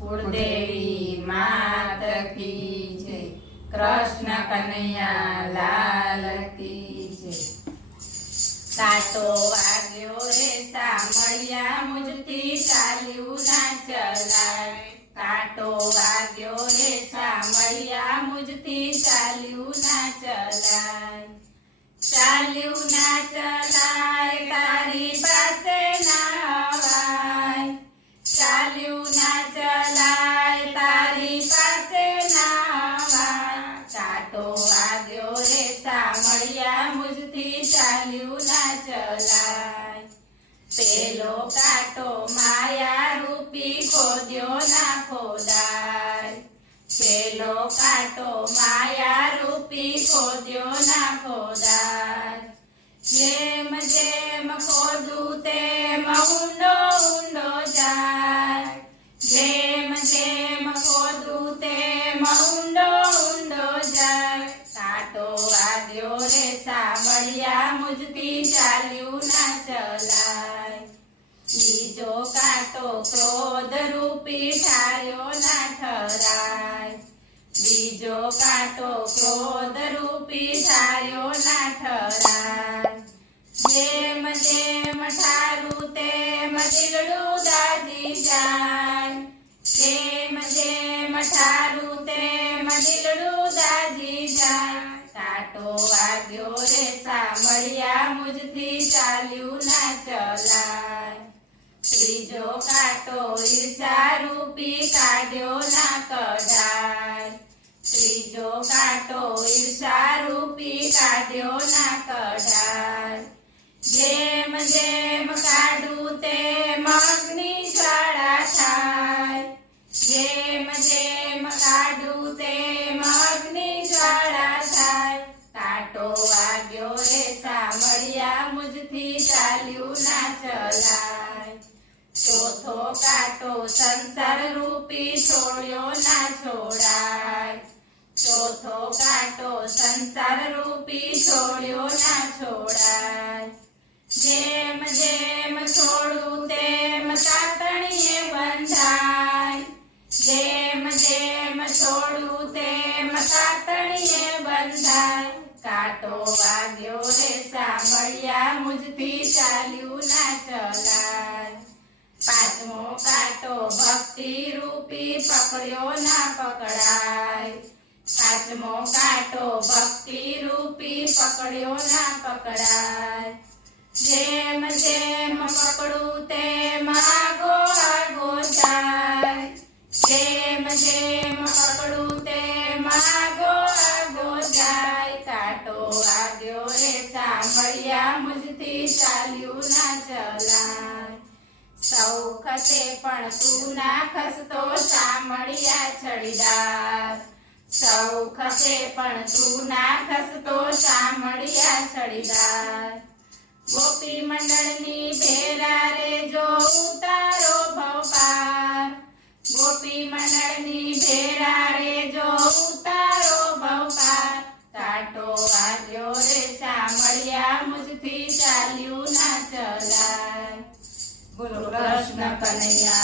કુળદેવી માત કી જય. કૃષ્ણ કનૈયા લાલ કી જય. કાંટો વાગ્યો રે સામળિયા, મુજથી ચાલ્યું ના ચલાય. કાંટો વાગ્યો રે સામળિયા, મુજથી ચાલ્યું ના ચલાય. ચાલ્યું ના ચલાય, તારી પાસે ના અવાય. ચાલ્યું ના ચલાય, તારી પાસે ના અવાય. કાંટો વાગ્યો રે સામળિયા, મુજથી ચાલ્યું ના ચલાય. પેલો કાંટો માયા રૂપી ખોદ્યો ના ખોદાય. પેલો કાંટો માયા રૂપી ખોદ્યો ના ખોદાય. જેમ જેમ ખોદું તેમ ઊંડો ઊંડો જાય. જેમ જેમ ખોદું તેમ ઊંડો ઊંડો જાય. કાંટો વાગ્યો રે સામળિયા, મુજથી ચાલ્યું ના ચલાય. બીજો કાંટો ક્રોધ રૂપી ઠાર્યો ના ઠરાય. બીજો કાંટો ક્રોધ રૂપી ઠાર્યો ના ઠરાય. જેમ જેમ ઠારું તેમ દિલડું દાજી જાય. જેમ જેમ ઠારું તેમ દિલડું દાજી જાય. કાંટો વાગ્યો રે સામળિયા, મુજથી ચાલ્યું ના ચલાય. ત્રીજો કાંટો ઈર્ષા રૂપી કાઢ્યો ના કઢાય. ત્રીજો કાંટો ઈર્ષા રૂપી કાઢ્યો ના કઢાય. જેમ જેમ કાઢું તેમ અગ્નિ જ્વાળા થાય. જેમ જેમ કાઢું તેમ અગ્નિ જ્વાળા થાય. કાંટો વાગ્યો રે સામળિયા, મુજથી ચાલ્યું ના ચલાય. ચોથો કાંટો સંસાર રૂપી છોડ્યો ના છોડાય. ચોથો કાંટો સંસાર રૂપી છોડ્યો ના છોડાય. જેમ જેમ છોડું તેમ તાતણીએ બંધાય. જેમ જેમ છોડું તેમ તાતણીએ બંધાય. કાંટો વાગ્યો રે સામળિયા, મુજથી ચાલ્યું ના ચલાય. પાંચમો કાંટો ભક્તિ રૂપી પકડ્યો ના પકડાય. પાંચમો કાંટો ભક્તિ રૂપી પકડ્યો ના પકડાય. જેમ જેમ પકડું તેમ આગો આગો જાય. જેમ જેમ પકડું તેમ આગો આગો જાય. કાંટો વાગ્યો રે સામળિયા, મુજથી ચાલ્યું ના ચલાય. સૌ ખસે પણ તું ના ખસતો સામળિયા છડીદાર. સૌ ખસે પણ તું ના ખસતો સામળિયા છડીદાર. ગોપી મંડળની ભેરા રે જો ઉતારો ભવપાર. ગોપી મંડળની ભેરા રે જો ઉતારો ભવપાર. કાંટો વાગ્યો રે સામળિયા, મુજથી ચાલ્યું ના ચલાય. બોલો કૃષ્ણ કનૈયા